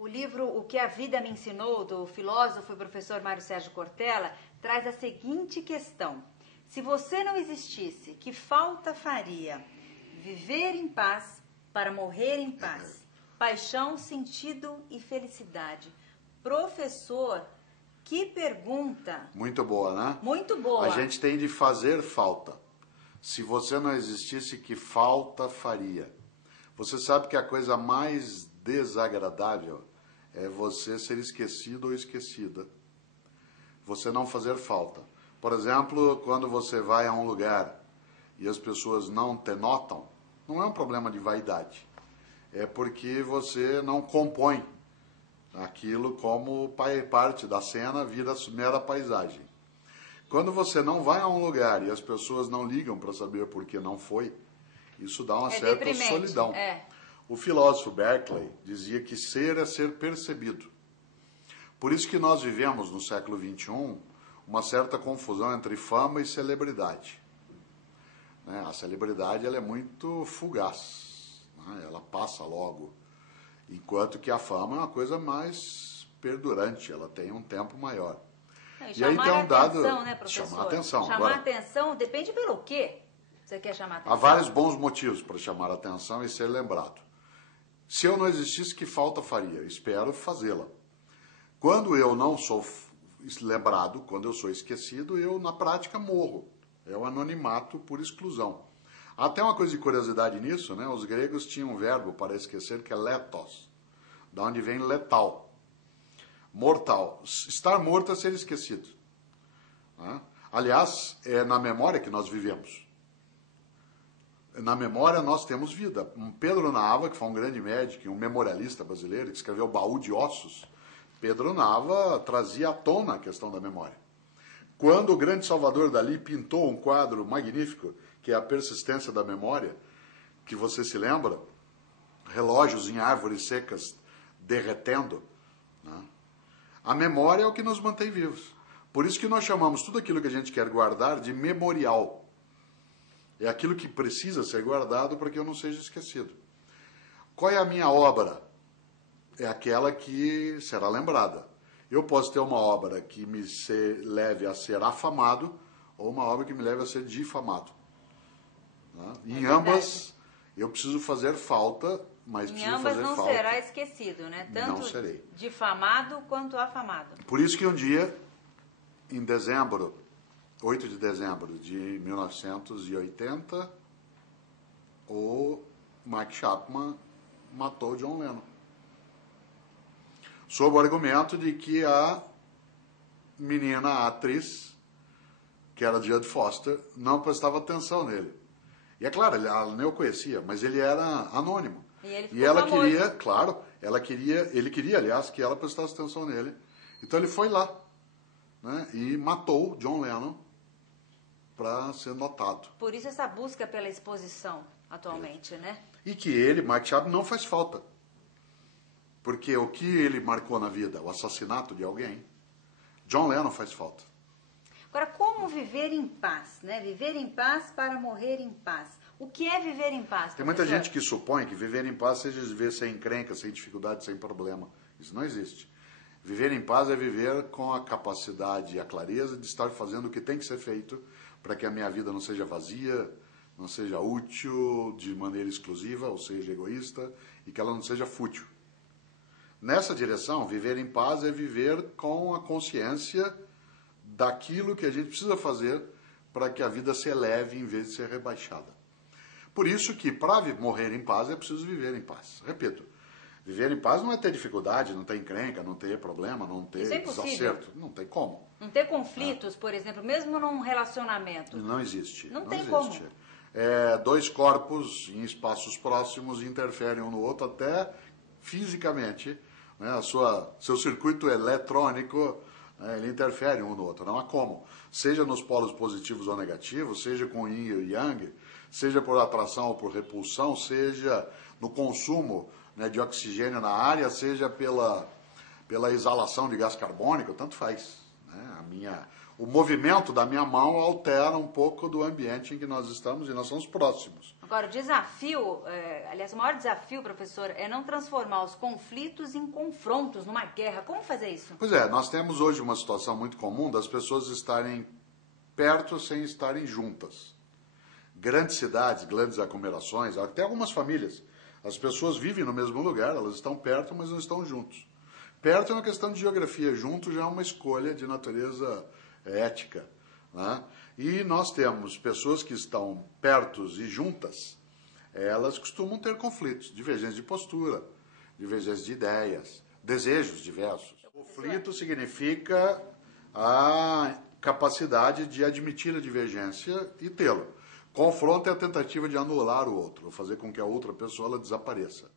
O livro O que a Vida Me Ensinou, do filósofo e professor Mário Sérgio Cortella, traz a seguinte questão. Se você não existisse, que falta faria? Viver em paz para morrer em paz. Paixão, sentido e felicidade. Professor, que pergunta. Muito boa, né? Muito boa. A gente tem de fazer falta. Se você não existisse, que falta faria? Você sabe que a coisa mais desagradável é você ser esquecido ou esquecida. Você não fazer falta. Por exemplo, quando você vai a um lugar e as pessoas não te notam, não é um problema de vaidade. É porque você não compõe aquilo como parte da cena, vira mera paisagem. Quando você não vai a um lugar e as pessoas não ligam para saber por que não foi, isso dá uma certa solidão. O filósofo Berkeley dizia que ser é ser percebido. Por isso que nós vivemos no século XXI uma certa confusão entre fama e celebridade. A celebridade ela é muito fugaz, ela passa logo, enquanto que a fama é uma coisa mais perdurante, ela tem um tempo maior. E aí tem um dado, né, professor? Chamar a atenção. Chamar a atenção depende pelo quê você quer chamar a atenção. Há vários bons motivos para chamar a atenção e ser lembrado. Se eu não existisse, que falta faria? Espero fazê-la. Quando eu não sou lembrado, quando eu sou esquecido, eu na prática morro. É o anonimato por exclusão. Há até uma coisa de curiosidade nisso, né? Os gregos tinham um verbo para esquecer que é letos, da onde vem letal, mortal. Estar morto é ser esquecido. Aliás, é na memória que nós vivemos. Na memória nós temos vida. Pedro Nava, que foi um grande médico e um memorialista brasileiro, que escreveu o Baú de Ossos, Pedro Nava trazia à tona a questão da memória. Quando o grande Salvador Dalí pintou um quadro magnífico, que é a persistência da memória, que você se lembra, relógios em árvores secas derretendo, a memória é o que nos mantém vivos. Por isso que nós chamamos tudo aquilo que a gente quer guardar de memorial. É aquilo que precisa ser guardado para que eu não seja esquecido. Qual é a minha obra? É aquela que será lembrada. Eu posso ter uma obra que me leve a ser afamado ou uma obra que me leve a ser difamado. Em ambas, eu preciso fazer falta, mas preciso fazer falta. Em ambas não será esquecido, né? Tanto não serei. Difamado quanto afamado. Por isso que um dia, em dezembro, 8 de dezembro de 1980, o Mark Chapman matou John Lennon. Sob o argumento de que a menina, a atriz, que era Jodie Foster, não prestava atenção nele. E é claro, ela nem o conhecia, mas ele era anônimo. E ela famoso. Queria, claro, ele queria, aliás, que ela prestasse atenção nele. Então ele foi lá, né, e matou John Lennon para ser notado. Por isso essa busca pela exposição atualmente, né? E que ele, Mark Chapman, não faz falta. Porque o que ele marcou na vida, o assassinato de alguém, John Lennon faz falta. Agora, como viver em paz, né? Viver em paz para morrer em paz. O que é viver em paz, professor? Tem muita gente que supõe que viver em paz seja viver sem encrenca, sem dificuldade, sem problema. Isso não existe. Viver em paz é viver com a capacidade e a clareza de estar fazendo o que tem que ser feito para que a minha vida não seja vazia, não seja útil de maneira exclusiva, ou seja, egoísta, e que ela não seja fútil. Nessa direção, viver em paz é viver com a consciência daquilo que a gente precisa fazer para que a vida se eleve em vez de ser rebaixada. Por isso que, para morrer em paz, é preciso viver em paz. Repito, viver em paz não é ter dificuldade, não ter encrenca, não ter problema, não ter desacerto. Não tem como. Não ter conflitos, por exemplo, mesmo num relacionamento. Não existe. Não tem como. Dois corpos em espaços próximos interferem um no outro até fisicamente. Né? Seu circuito eletrônico, ele interfere um no outro. Não há como. Seja nos polos positivos ou negativos, seja com yin e yang, seja por atração ou por repulsão, seja no consumo, né, de oxigênio na área, seja pela exalação de gás carbônico, tanto faz. Né? o movimento da minha mão altera um pouco do ambiente em que nós estamos e nós somos próximos. Agora, o desafio, aliás, o maior desafio, professor, é não transformar os conflitos em confrontos, numa guerra. Como fazer isso? Pois é, nós temos hoje uma situação muito comum das pessoas estarem perto sem estarem juntas. Grandes cidades, grandes aglomerações, até algumas famílias. As pessoas vivem no mesmo lugar, elas estão perto, mas não estão juntos. Perto é uma questão de geografia, junto já é uma escolha de natureza ética, né? E nós temos pessoas que estão perto e juntas, elas costumam ter conflitos, divergências de postura, divergências de ideias, desejos diversos. Conflito significa a capacidade de admitir a divergência e tê-lo. Confronto é a tentativa de anular o outro, fazer com que a outra pessoa ela desapareça.